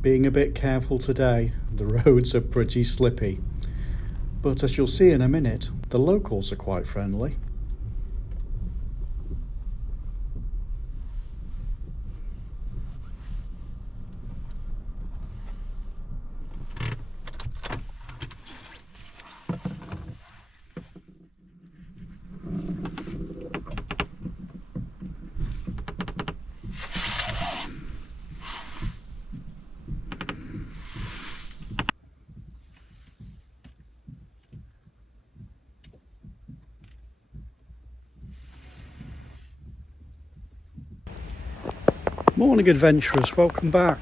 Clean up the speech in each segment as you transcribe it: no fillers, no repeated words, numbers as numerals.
being a bit careful today. The roads are pretty slippy. But as you'll see in a minute, the locals are quite friendly. Morning adventurers, welcome back.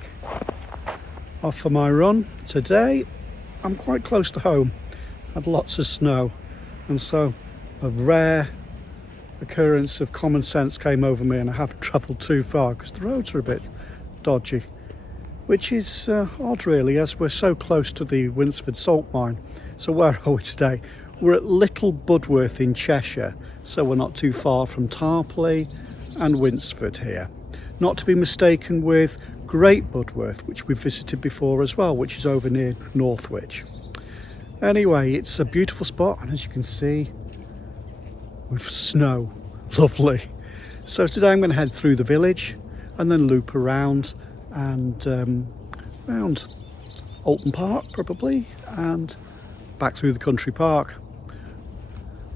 Off for my run. Today I'm quite close to home. Had lots of snow, and so a rare occurrence of common sense came over me, and I haven't travelled too far because the roads are a bit dodgy, which is odd really, as we're so close to the Winsford salt mine. So where are we today? We're at Little Budworth in Cheshire, so we're not too far from Tarpley and Winsford here. Not to be mistaken with Great Budworth, which we've visited before as well, which is over near Northwich. Anyway, it's a beautiful spot, and as you can see, with snow, lovely. So today I'm going to head through the village and then loop around and around Oulton Park probably, and back through the country park.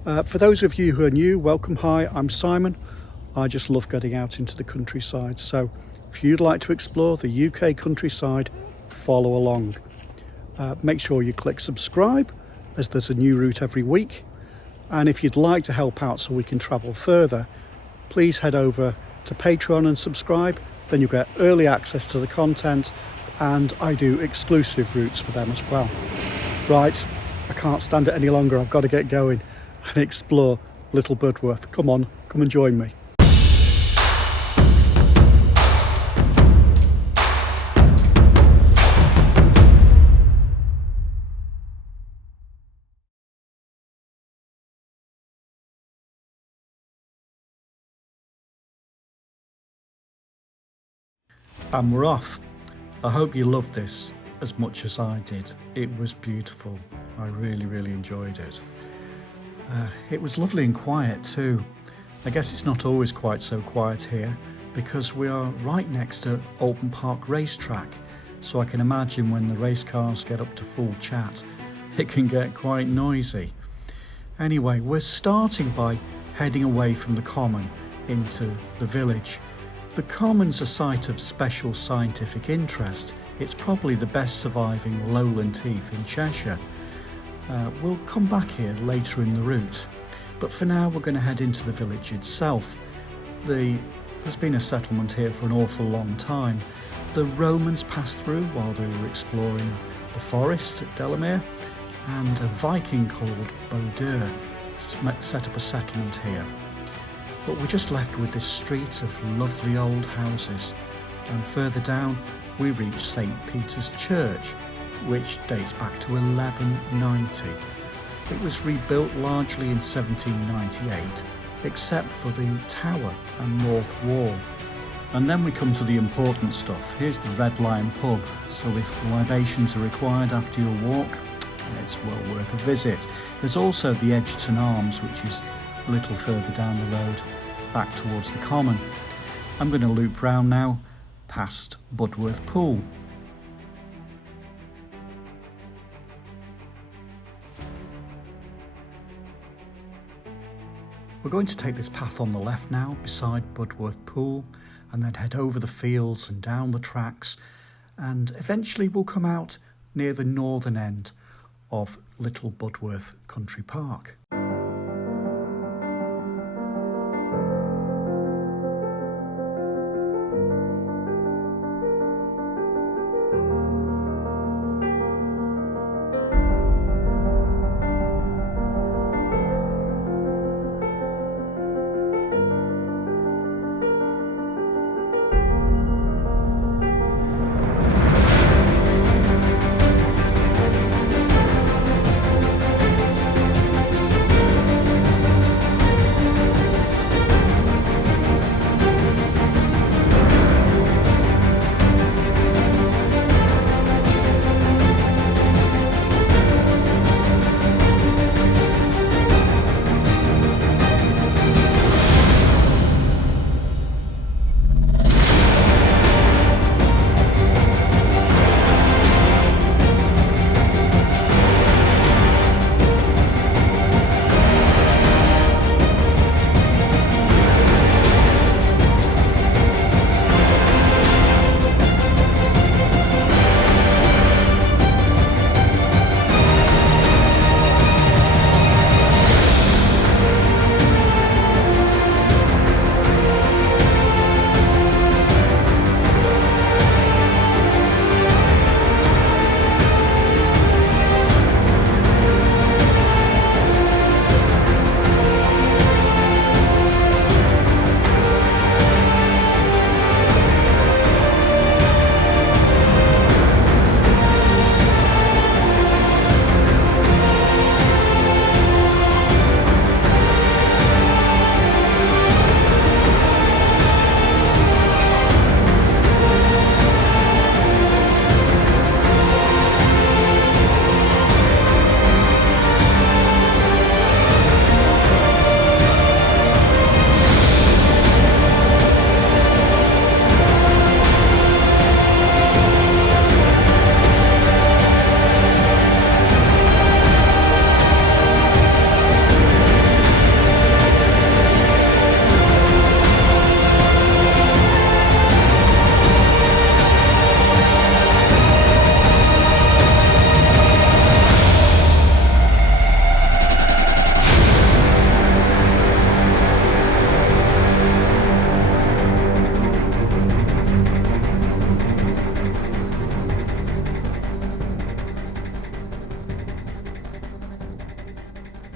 For those of you who are new, welcome. Hi, I'm Simon. I just love getting out into the countryside, so if you'd like to explore the UK countryside, follow along. Make sure you click subscribe, as there's a new route every week, and if you'd like to help out so we can travel further, please head over to Patreon and subscribe. Then you'll get early access to the content, and I do exclusive routes for them as well. Right, I can't stand it any longer. I've got to get going and explore Little Budworth. Come on, come and join me. And we're off. I hope you loved this as much as I did. It was beautiful. I really enjoyed it. It was lovely and quiet too. I guess it's not always quite so quiet here because we are right next to Oulton Park Race Track. So I can imagine when the race cars get up to full chat, it can get quite noisy. Anyway, we're starting by heading away from the common into the village. The common's a site of special scientific interest. It's probably the best surviving lowland heath in Cheshire. We'll come back here later in the route, but for now we're going to head into the village itself. There's been a settlement here for an awful long time. The Romans passed through while they were exploring the forest at Delamere, and a Viking called Bodeur set up a settlement here. But we're just left with this street of lovely old houses, and further down we reach St. Peter's Church, which dates back to 1190. It was rebuilt largely in 1798, except for the tower and north wall. And then we come to the important stuff. Here's the Red Lion pub, so if libations are required after your walk, it's well worth a visit. There's also the Edgerton Arms, which is a little further down the road, back towards the common. I'm going to loop round now, past Budworth Pool. We're going to take this path on the left now, beside Budworth Pool, and then head over the fields and down the tracks, and eventually we'll come out near the northern end of Little Budworth Country Park.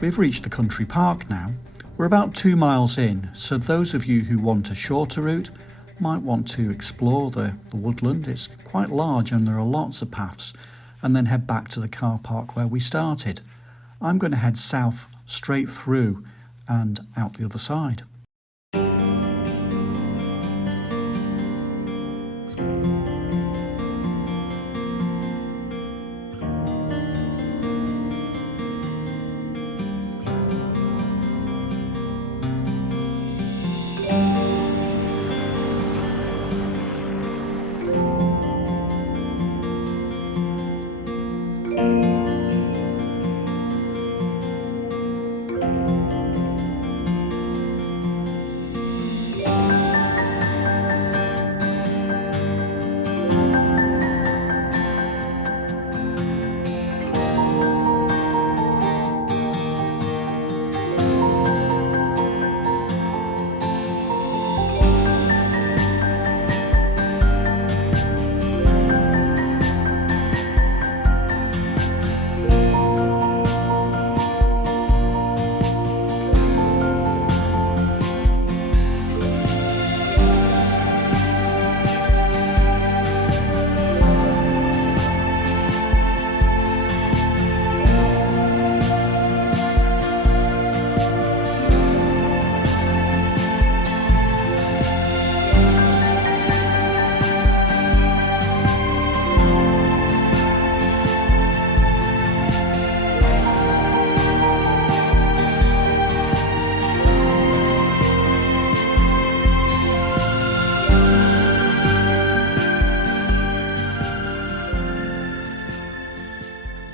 We've reached the country park now. We're about 2 miles in, so those of you who want a shorter route might want to explore the woodland. It's quite large and there are lots of paths, and then head back to the car park where we started. I'm going to head south straight through and out the other side.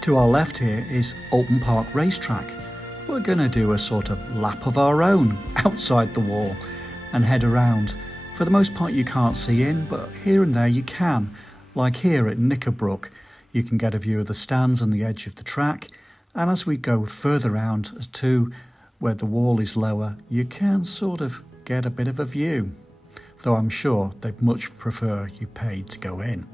To our left here is Oulton Park Race Track. We're going to do a sort of lap of our own outside the wall and head around. For the most part you can't see in, but here and there you can. Like here at Knickerbrook, you can get a view of the stands on the edge of the track, and as we go further round to where the wall is lower, you can sort of get a bit of a view, though I'm sure they'd much prefer you paid to go in.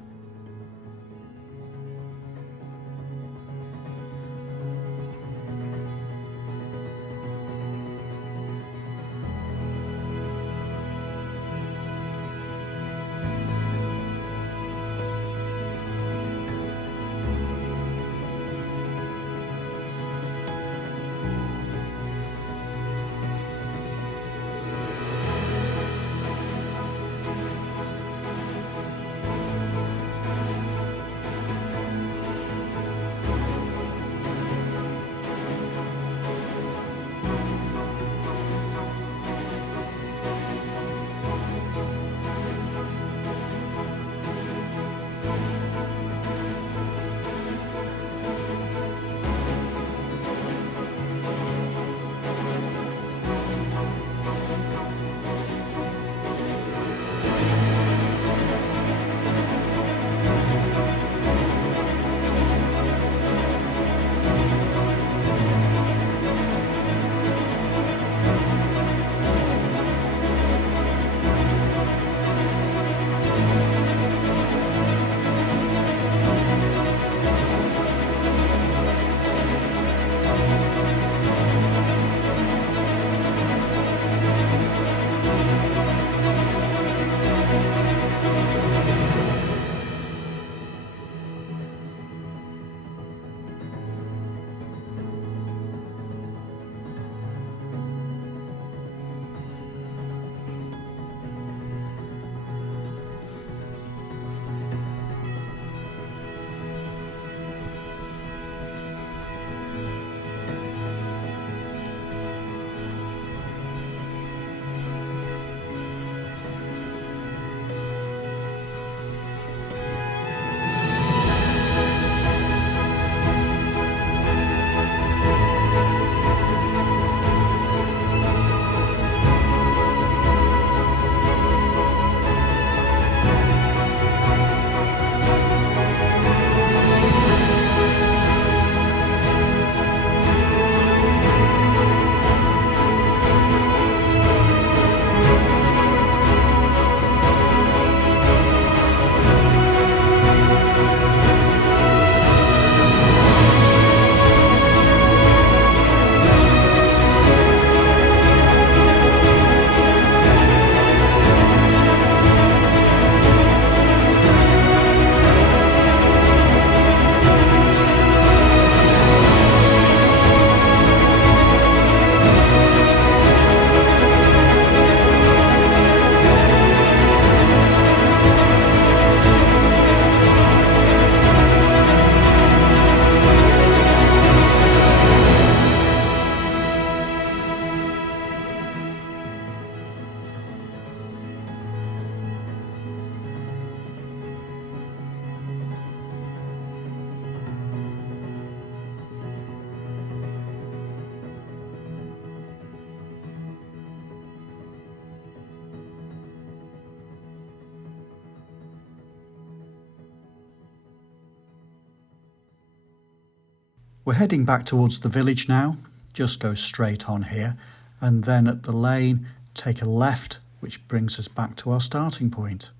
We're heading back towards the village now. Just go straight on here, and then at the lane take a left, which brings us back to our starting point.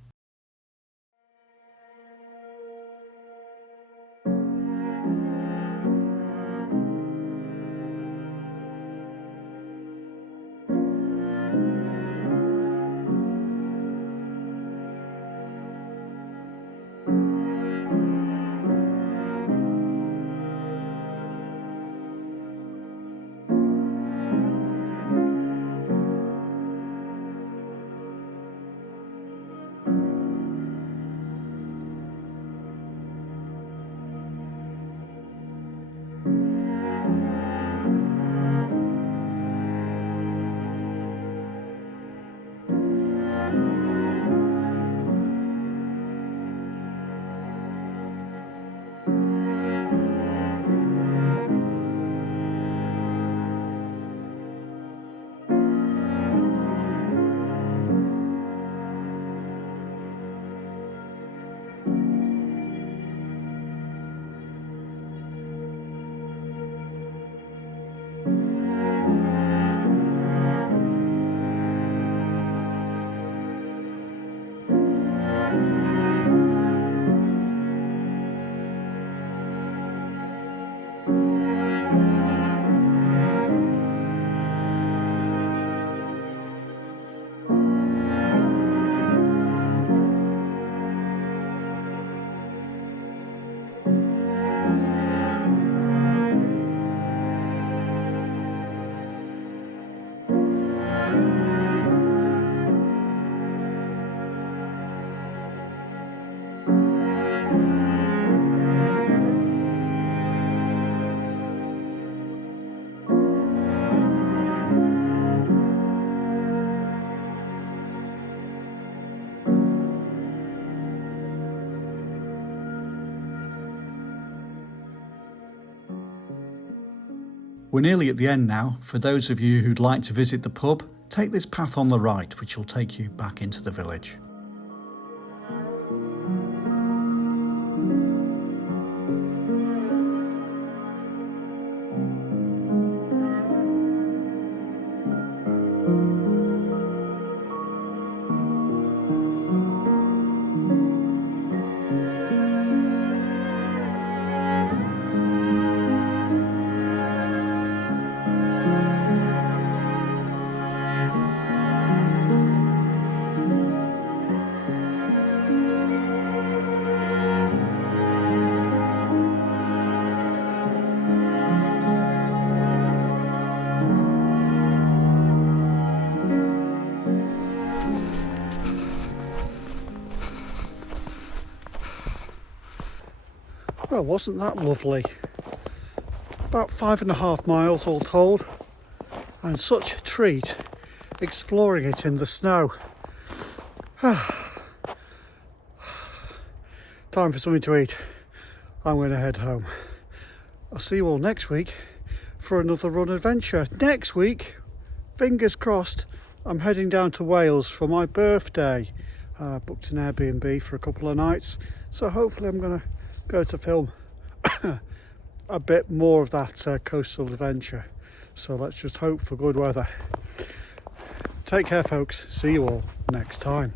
We're nearly at the end now. For those of you who'd like to visit the pub, take this path on the right, which will take you back into the village. Well, wasn't that lovely? About 5.5 miles all told, and such a treat exploring it in the snow. Time for something to eat. I'm going to head home. I'll see you all next week for another run adventure. Next week, fingers crossed, I'm heading down to Wales for my birthday. I booked an Airbnb for a couple of nights, so hopefully I'm going to go to film a bit more of that coastal adventure. So let's just hope for good weather. Take care, folks. See you all next time.